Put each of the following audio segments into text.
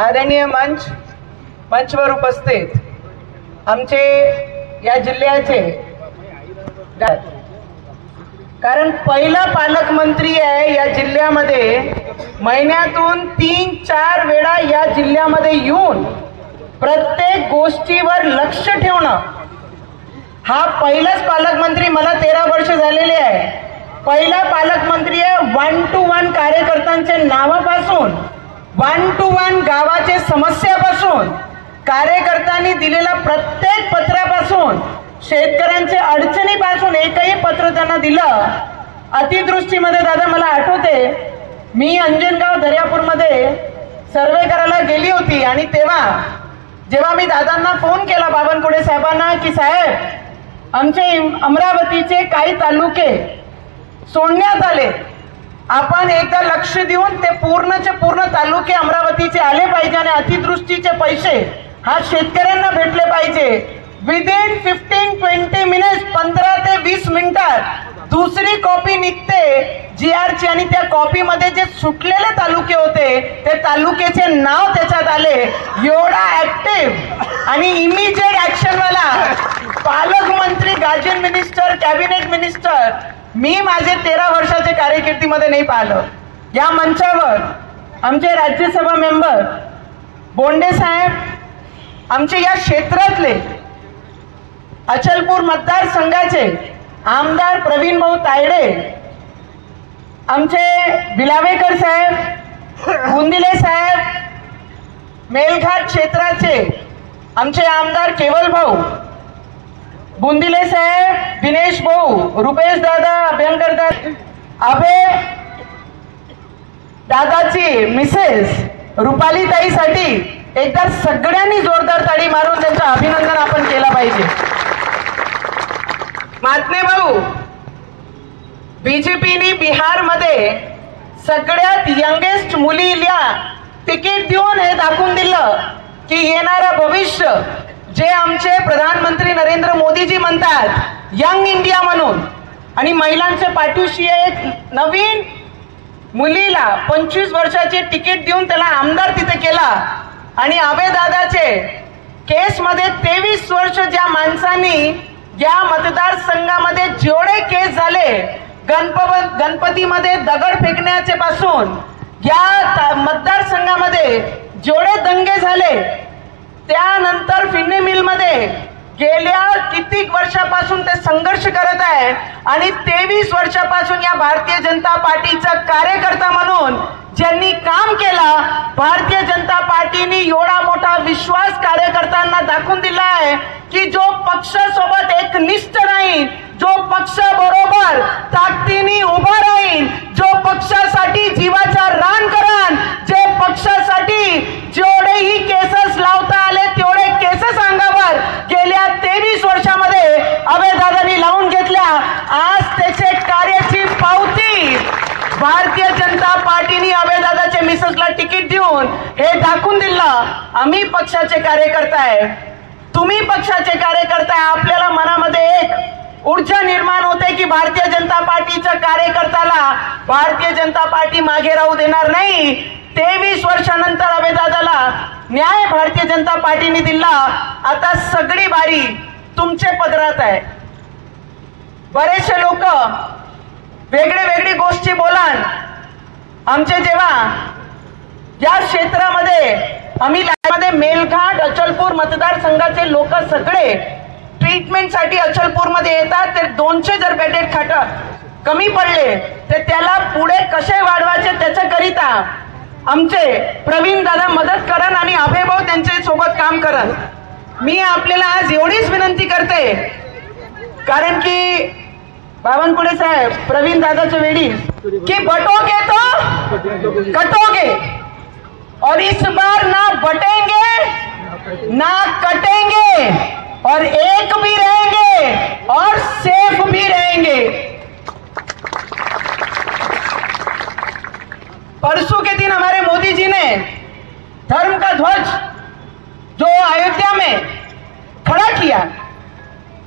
आदरणीय मंचवर उपस्थित आमचे या जिल्ह्याचे, कारण पहिला पालकमंत्री आहे या जिल्ह्यामध्ये, महिन्यातून 3-4 वेळा या जिल्ह्यामध्ये येऊन प्रत्येक गोष्टीवर लक्ष ठेवणं, हा पहिलाच पालकमंत्री. मला 13 वर्ष झालेले आहे. पहिला पालकमंत्री आहे. 1 to 1 कार्यकर्त्यांच्या नावापासून, 1 to 1 गावाचे समस्यापासून, कार्यकर्त्यांनी दिलेल्या प्रत्येक पत्रापासून, शेतकऱ्यांच्या अडचणीपासून एकही पत्र त्यांना दिलं. अतिवृष्टीमध्ये दादा मला आठवते, मी अंजनगाव दर्यापूरमध्ये सर्वे करायला गेली होती आणि जेव्हा मी दादांना फोन केला, बावनकुळे साहेबांना, की साहेब आमचे अमरावतीचे काही तालुके सोडण्यात आले, आपण एकदा लक्ष देऊन ते पूर्णचे पूर्ण तालुके अमरावतीचे आले पाहिजे आणि अतिवृष्टीचे पैसे हा शेतकऱ्यांना भेटले पाहिजे. विदिन 15-20 मिनिट्स, 15 ते 20 मिनिटात दुसरी कॉपी निघते GR ची आणि त्या कॉपी मध्ये जे सुटलेले तालुके होते ते तालुक्याचे नाव त्याच्यात आले. एवढा ऍक्टिव्ह आणि इमिजिएट ऍक्शन वाला पालकमंत्री, गार्जियन मिनिस्टर, कॅबिनेट मिनिस्टर मी माझे 13 वर्षाच्या कारकिर्दीमध्ये नाही पाहिलं. या मंचावर आमचे राज्यसभा मेंबर बोंडे साहेब, आमचे या क्षेत्रातले अचलपूर मतदारसंघाचे आमदार प्रवीण भाऊ तायडे, आमचे बिलावेकर साहेब, गुंदिले साहेब, मेलघाट क्षेत्राचे आमचे आमदार केवल भाऊ, बुंदिले साहेब, दिनेश भाऊ, रुपेश दादा, अभ्यंकर दादा, अभय दादाची मिसेस रुपाली ताईसाठी एकदा सगळ्यांनी जोरदार ताळी मारून त्यांचं अभिनंदन आपण केलं पाहिजे. महात्मे भाऊ, बीजेपीने बिहारमध्ये सगळ्यात यंगेस्ट मुलीला तिकीट देऊन हे दाखवून दिलं की येणारं भविष्य जे आमचे प्रधानमंत्री नरेंद्र मोदीजी म्हणतात यंग इंडिया म्हणून, आणि महिलांच्या पाठीशी एक नवीन मुलीला 25 वर्षाचे तिकीट देऊन त्याला आमदार तिथे केला. आणि अभय दादाचे केसमध्ये 23 वर्ष ज्या माणसांनी या मतदारसंघामध्ये जेवढे केस झाले, गणपतीमध्ये दगड फेकण्याचे पासून या मतदारसंघामध्ये जेवढे दंगे झाले, त्यानंतर फिन्ने मिल मध्ये गेल्या कित्येक वर्षापासून ते संघर्ष करत आहे. आणि 23 वर्षापासून या भारतीय जनता पार्टीचा कार्यकर्ता म्हणून ज्यांनी काम केला, भारतीय जनता पार्टीने एवढा मोठा विश्वास कार्यकर्त्यांना दाखवून दिला आहे की जो पक्षासोबत एकनिष्ठ राहील, जो पक्षाबरोबर ताकदीने उभा राहील, जो पक्षासाठी जीवाचा रान करान, जे पक्षासाठी जेवढेही केसेस लावता आले तेवढे केसेस अंगावर गेल्या 23 वर्षामध्ये अभयदादांनी लावून घेतल्या. आज त्याचे कार्याची पावती भारतीय जनता पार्टीने अभयदादाच्या मिसेसला तिकीट देऊन हे दाखवून दिलं, आम्ही पक्षाचे कार्यकर्ता आहे, तुम्ही पक्षाचे कार्यकर्ता आहे. आपल्याला मनामध्ये एक ऊर्जा निर्माण होते की भारतीय जनता पार्टीच्या कार्यकर्त्याला भारतीय जनता पार्टी मागे राहू देणार नाही. 23 वर्षानंतर अभयदादाला न्याय भारतीय जनता पार्टीने दिला. आता सगळी बारी तुमचे पदरात आहे. बरेचसे लोक वेगळी गोष्टी बोलान. आमचे जेव्हा या क्षेत्रामध्ये आम्ही मेलघाट अचलपूर मतदारसंघाचे लोक सगळे ट्रीटमेंटसाठी अचलपूरमध्ये येतात, ते 200 जर बेडेड खाट कमी पडले तर त्याला पुढे कसे वाढवायचे त्याच्याकरिता आमचे प्रवीण दादा मदत करन आणि अभय भाऊ त्यांच्या सोबत काम करन. मी आपल्याला आज एवढीच विनंती करते, कारण की बावनकुळे साहेब प्रवीण दादाच्या वेळी की बटोगे तो कटोगे, और इस बार ना बटेंगे ना कटेंगे, और एक भी रहेंगे और सेफ भी रहेंगे. परसों के दिन हमारे मोदी जी ने धर्म का ध्वज जो अयोध्या में खड़ा किया,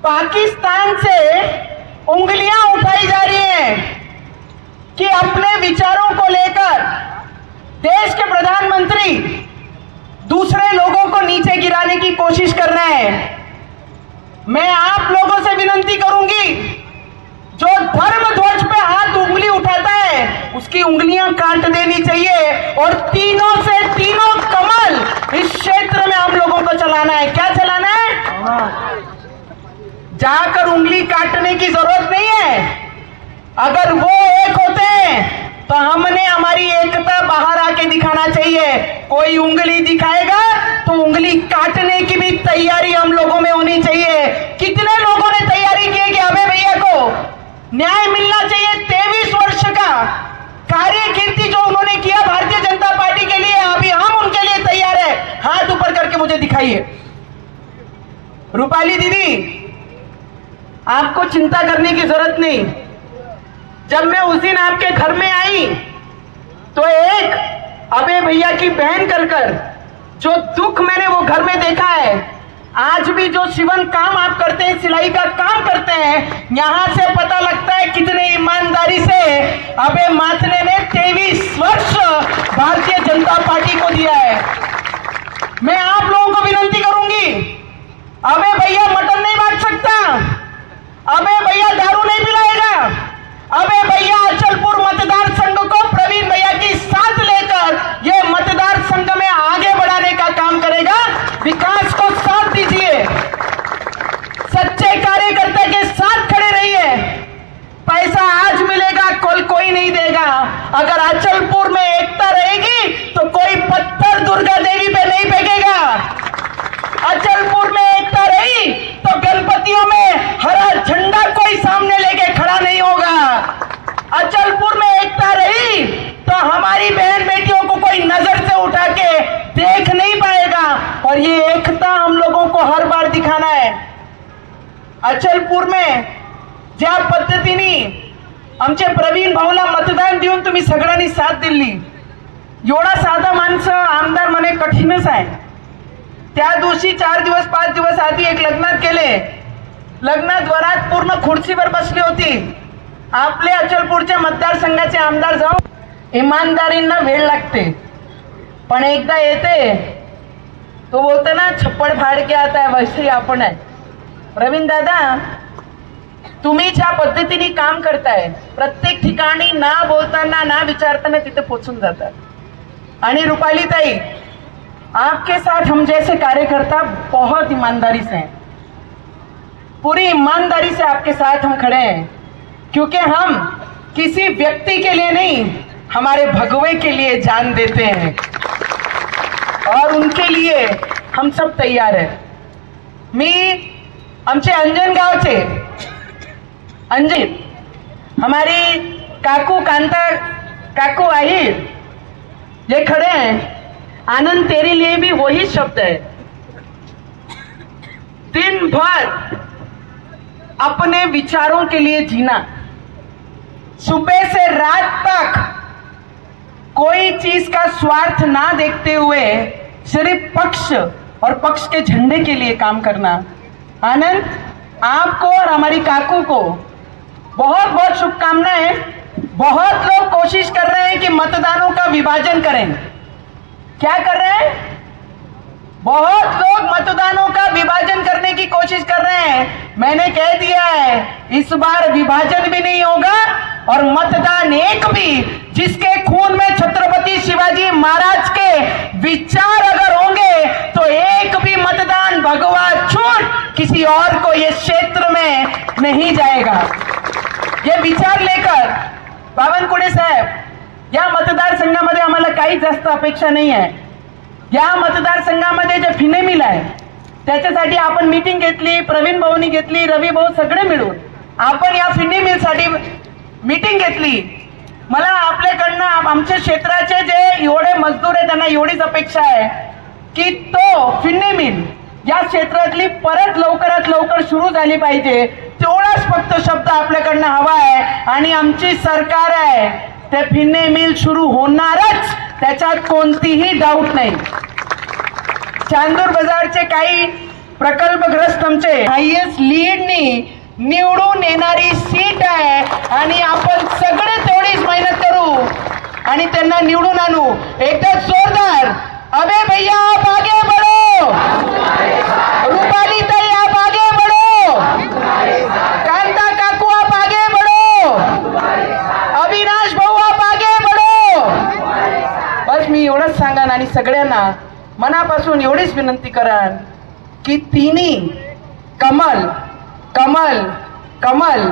पाकिस्तान से उंगलियां उठाई जा रही हैं कि अपने विचारों को लेकर देश के प्रधानमंत्री कोशिश कर रहे हैं। मैं आप लोगों से विनती करूंगी, जो धर्म ध्वज पे हाथ उंगली उठाता है उसकी उंगलियां काट देनी चाहिए और तीनों से तीनों कमल इस क्षेत्र में हम लोगों को चलाना है। क्या चलाना है? जाकर उंगली काटने की जरूरत नहीं है। अगर वो एक होते हैं तो हमने हमारी एकता बाहर आके दिखाना चाहिए। कोई उंगली दिखाएगा तो उंगली काटने की भी तैयारी हम लोगों में होनी चाहिए। कितने लोगों ने तैयारी की है कि अबे भैया को न्याय मिलना चाहिए। 23 वर्ष का कार्य कीर्ति जो उन्होंने किया भारतीय जनता पार्टी के लिए, अभी हम उनके लिए तैयार है। हाथ ऊपर करके मुझे दिखाइए। रूपाली दीदी, आपको चिंता करने की जरूरत नहीं। जब मैं उस दिन आपके घर में आई तो एक अबे भैया की बहन कर जो दुख मैंने वो घर में देखा है। आज भी जो शिवन काम आप करते हैं, सिलाई का काम करते हैं, यहां से पता लगता है कितने ईमानदारी से अबे माथले ने 23 वर्ष भारतीय जनता पार्टी को दिया है। मैं आप लोगों को विनती करूंगी, अबे भैया मटन नहीं बांट सकता, अबे भैया दारू नहीं पिलाएगा, अबे भैया अचलपुर मतदार संघ को प्रवीण भैया की साथ लेकर ये मतदार संघ में आगे बढ़ाने का काम करेगा। विकास को साथ दीजिए, सच्चे कार्यकर्ता के साथ खड़े रहिए। पैसा आज मिलेगा, कल कोई नहीं देगा। अगर अचलपुर में एकता रहेगी तो कोई पत्थर दुर्गा देवी पे नहीं फेंकेगा। अचलपुर में एकता रही तो गणपतियों में हरा झंडा कोई सामने लेके खड़ा नहीं होगा। अचलपुर में एकता रही तो हमारी बहन बेटियों को कोई नजर से उठा के देख नहीं पाएगा। और ये एकता हम लोगों को हर बार दिखाना है। अचलपूर में ज्या पद्धतीने आमचे प्रवीण भाऊला मतदान देऊन तुम्ही सगळ्यांनी साथ दिली, एवढा साधा माणसं आमदार म्हणे कठीणच आहे। त्या दिवशी 4 दिवस 5 दिवस आधी एक लग्नात गेले, लग्नात वरात पूर्ण खुर्चीवर बसली होती। आपले अचलपूरच्या मतदारसंघाचे आमदार जाऊन इमानदारींना वेळ लागते, पण एकदा येते तो बोलते ना छप्पड़ फाड़ के आता है वैसे ही आपण आहे। प्रवीण दादा, तुम्ही ज्या पद्धतीने काम करताय, प्रत्येक ठिकाणी ना बोलताना ना विचारताना तिथे पोहोचून जातात। आणि रूपाली ताई, आपके साथ हम जैसे कार्यकर्ता बहुत ईमानदारी से हैं, पूरी ईमानदारी से आपके साथ हम खड़े हैं, क्योंकि हम किसी व्यक्ति के लिए नहीं, हमारे भगवे के लिए जान देते हैं और उनके लिए हम सब तैयार हैं। मी आमचे अंजन गावचे अंजित, हमारी काकू कांता काकू आहिर ये खड़े हैं। आनंद तेरे लिए भी वही शब्द है, दिन भर अपने विचारों के लिए जीना, सुबह से रात तक कोई चीज का स्वार्थ ना देखते हुए सिर्फ पक्ष और पक्ष के झंडे के लिए काम करना। आनंद, आपको और हमारी काकू को बहुत बहुत शुभकामनाएं। बहुत लोग कोशिश कर रहे हैं कि मतदानों का विभाजन करें। क्या कर रहे हैं? बहुत लोग मतदानों का विभाजन करने की कोशिश कर रहे हैं। मैंने कह दिया है, इस बार विभाजन भी नहीं होगा और मतदान एक भी, जिसके खून में छत्रपति शिवाजी महाराज के विचार अगर होंगे तो एक भी मतदान भगवा छूट किसी और को ये क्षेत्र में नहीं जाएगा। ये विचार लेकर बावनकुळे साहेब, या मतदारसंघामध्ये आम्हाला काही जास्त अपेक्षा नाही आहे। या मतदारसंघामध्ये जे फिने मिल आहे त्याच्यासाठी आपण मीटिंग घेतली, प्रवीण भाऊनी घेतली, रवी भाऊ सगळे मिळून आपण या फिने मिल साठी मीटिंग घेतली। मला आपल्याकडनं आमच्या क्षेत्राचे जे एवढे मजदूर आहेत त्यांना एवढीच अपेक्षा आहे की तो फिने मिल या क्षेत्रातली परत लवकरात लवकर सुरू झाली पाहिजे। तेवढाच फक्त शब्द आपल्याकडनं हवा आहे आणि आमची सरकार आहे ते फिने मिल सुरू होणारच, त्याच्यात कोणतीही डाऊट नाही। चांदूर बाजारचे काही प्रकल्पग्रस्त आमचे हायेस्ट लीडनी निवडून येणारी सीट आहे आणि आपण सगळे तेवढीच मेहनत करू आणि त्यांना निवडून आणू। एकदा जोरदार अबे भैया आप आगे बढ़ो। सगळ्यांना मनापासून एवढीच विनंती करान की तिन्ही कमल कमल कमल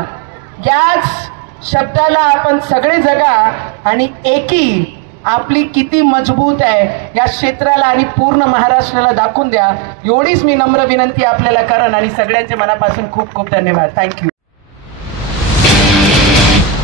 याच शब्दाला आपण सगळे जगा आणि एकी आपली किती मजबूत आहे या क्षेत्राला आणि पूर्ण महाराष्ट्राला दाखवून द्या, एवढीच मी नम्र विनंती आपल्याला करन आणि सगळ्यांचे मनापासून खूप खूप धन्यवाद. थँक्यू.